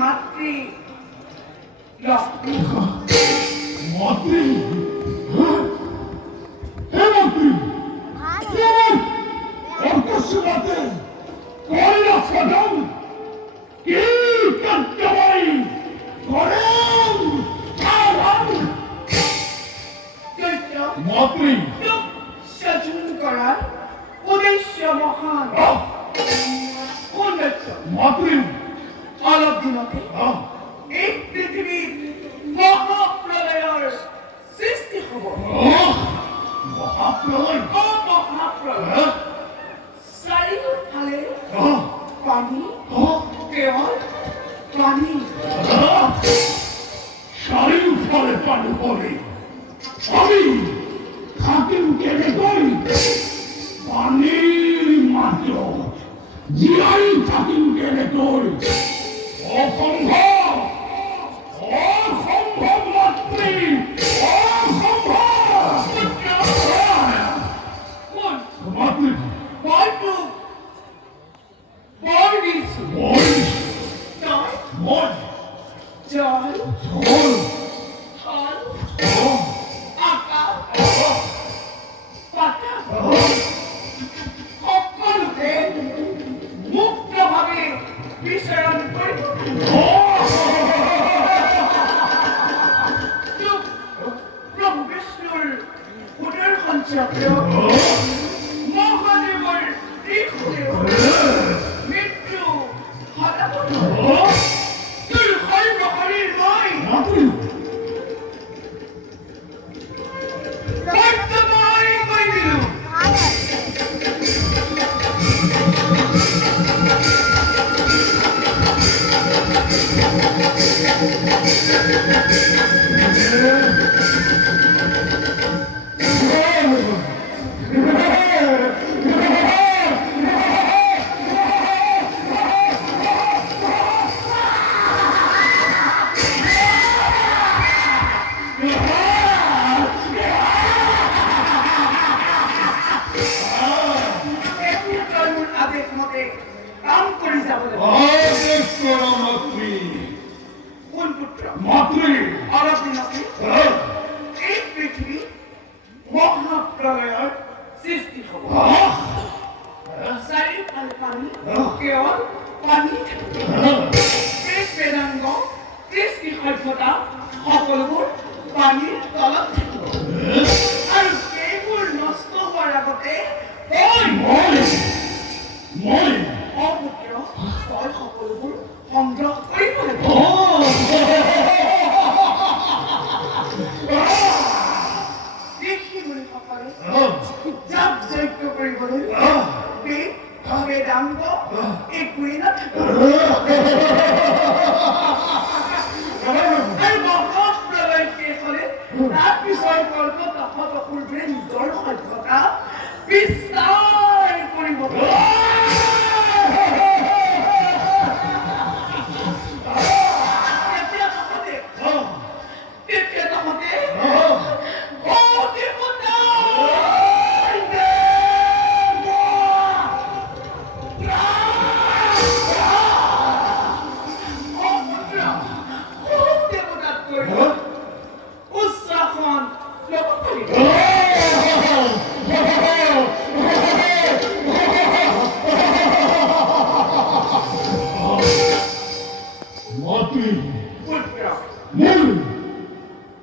মাতৃ লক্ষ্মী। মাতৃ? হে মাতৃ, কেমন অর্কস্যমাতে কয়লা সদন কি কার্যবাহী করেন মাতৃ? সাধন করার উদ্দেশ্য মহান। কোন মাতৃ? অলপ দিনতে এই পৃথিবীর মহাপ্রলয়ের সৃষ্টি হব। মহাপ্রলয়? মহাপ্রলয়। চাৰিওফালে পানী, কেৱল পানী। চাৰিওফালে পানী পৰে, আমি থাকিম কেনেকৈ পানীৰ মাজত? জীয়াই থাকিম কেনেকৈ? অসম্ভৱ, অসম্ভৱ মাতৃ, অসম্ভৱ। মাতৃ, মইতো বৰ দিছো। মই জল, জল, স্থল, আকাশ, বাতাস সকলোতে মুক্তভাৱে বিচৰণ কৰিব। প্ৰভু বিষ্ণুৰ সুদৰ্শন চক্ৰ, মহাদেৱৰ ত্ৰিশূলেও মৃত্যু হতাব নোৱাৰে। তোৰ সৰ্বশৰীৰ মই কৰ্তব্যই কৰি দিলো। আদেশ মতে কাম কৰি যাব লাগিব। আদেশ কৰা মাতৃ। কোন পুত্ৰ? মাতৃ, অলপ দিনতে এই পৃথিৱী মহাপ্ৰলয়ৰ সৃষ্টি হ'ব। চাৰিওফালে পানী, কেৱল পানী থাকিব। এই বেদাংগ, কৃষ্টি সভ্যতা সকলোবোৰ পানীৰ তলত থাকিব। আৰু সেইবোৰ নষ্ট হোৱাৰ আগতে অপুত্ৰ তই সকলোবোৰ সংগ্ৰহ কৰিব লাগিব। ঋষি মুনিসকলে যাগ যজ্ঞ কৰিবলৈ বেদাংগ একোৱেই নাথাকে। আৰু মহাপ্ৰলয় শেষ হ'লে তাৰ পিছৰ কল্পত অসুৰবোৰে নিজৰ সভ্যতা বিস্তাৰ কৰিব।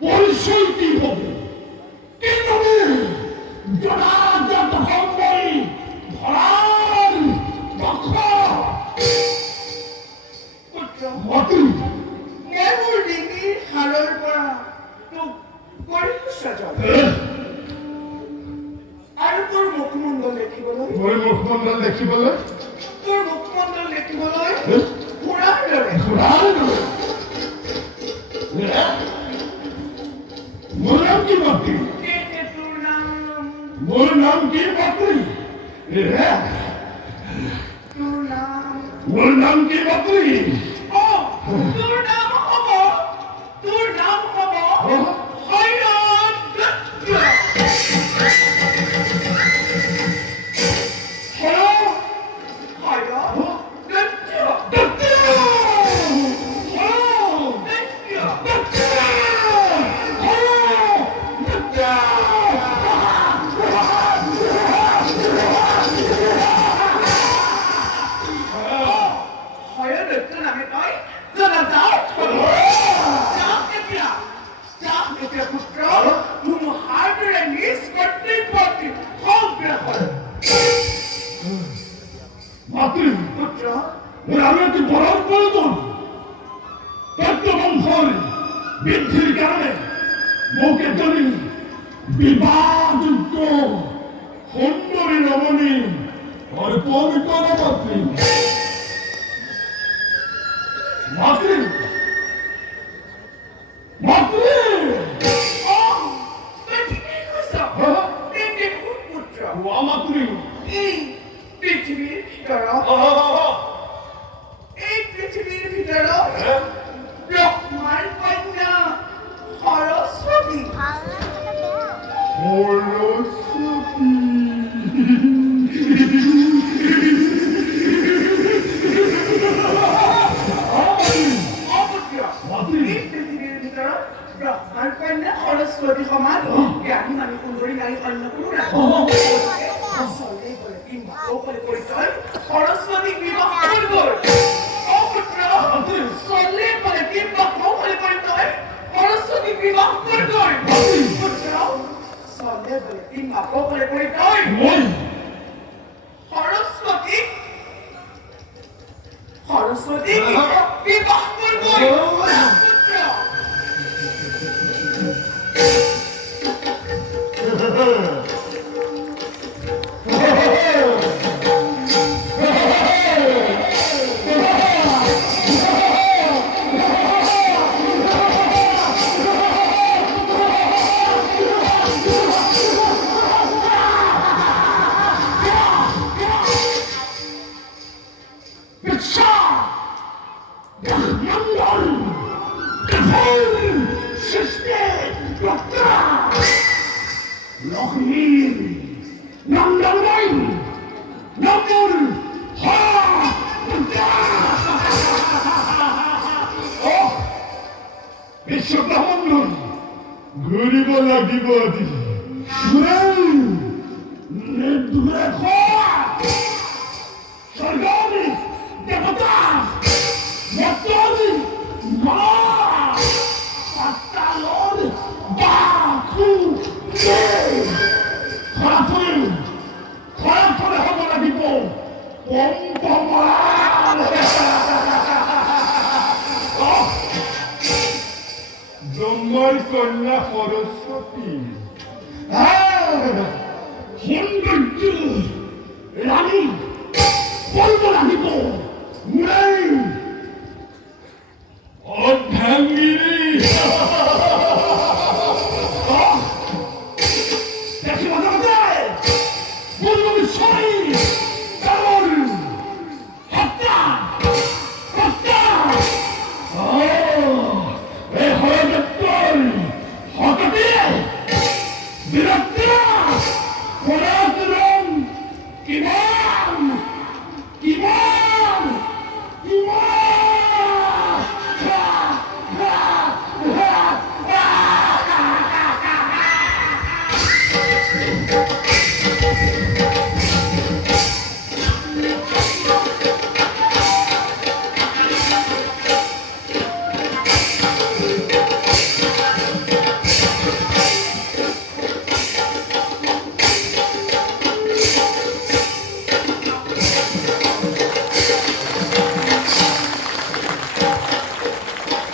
পৰিচয় কি হবে? কিভাবে জনাজাত সম্বই ধৰাৰ দক্ষ পুত্ৰ মাতৃ? মই মোৰ ডিঙিৰ হাড়ৰ পৰা তোক কৰিছো সজল। আৰু তোৰ মুখমণ্ডল দেখিবলৈ, মোৰ মুখমণ্ডল দেখিবলৈ, তোৰ মুখমণ্ডল দেখিবলৈ ঘোঁৰাৰ দৰে। মোৰ নাম কি মাতৃ? তোৰ নাম? মোৰ নাম কি মাতৃ? তোৰ নাম? মোৰ নাম কি মাতৃ? তোৰ নাম হ'ব, তোৰ নাম হ'ব শৈৰদত্ত। শৈৰদত্ত। জনা যাওক যাওক এতিয়া পুত্ৰ ধুমুহাৰ দৰে নিজ কৰ্তব্যটি সংগ্ৰহ মাতৃ পুত্ৰ আমি একটি বড় প্রয়োজন বংশর বৃদ্ধির কারণে মুখে জনি বিবাহযোগ্য সুন্দরী রমণী অর্পণ করা মাতৃ মাতৃ মাতৃ মাতৃ এই পৃথিৱীৰ ভিতৰত ব্ৰহ্মাৰ কন্যা সৰস্বতী ব্ৰহ্মাৰ কন্যা সৰস্বতী সমান জ্ঞানী মানুহ সুন্দৰী নাৰী অন্য কোনো নাই সৰস্বতীক বিবাহ কৰিবই চলে বলে বিবাহ কৰিবই সৰস্বতীক বিবাহ কৰিবই চলে বলে বিবাহ কৰিবই সৰস্বতীক বিবাহ কৰিবই বিশ্বব্ৰহ্মাণ্ডৰ ঘূৰিব লাগিব আজি স্বৰ্গী দেৱতা মতলি মা পাতালৰ বাকু খৰাফৰে হ'ব লাগিব পম্পমান ব্ৰহ্মাৰ কন্যা সৰস্বতী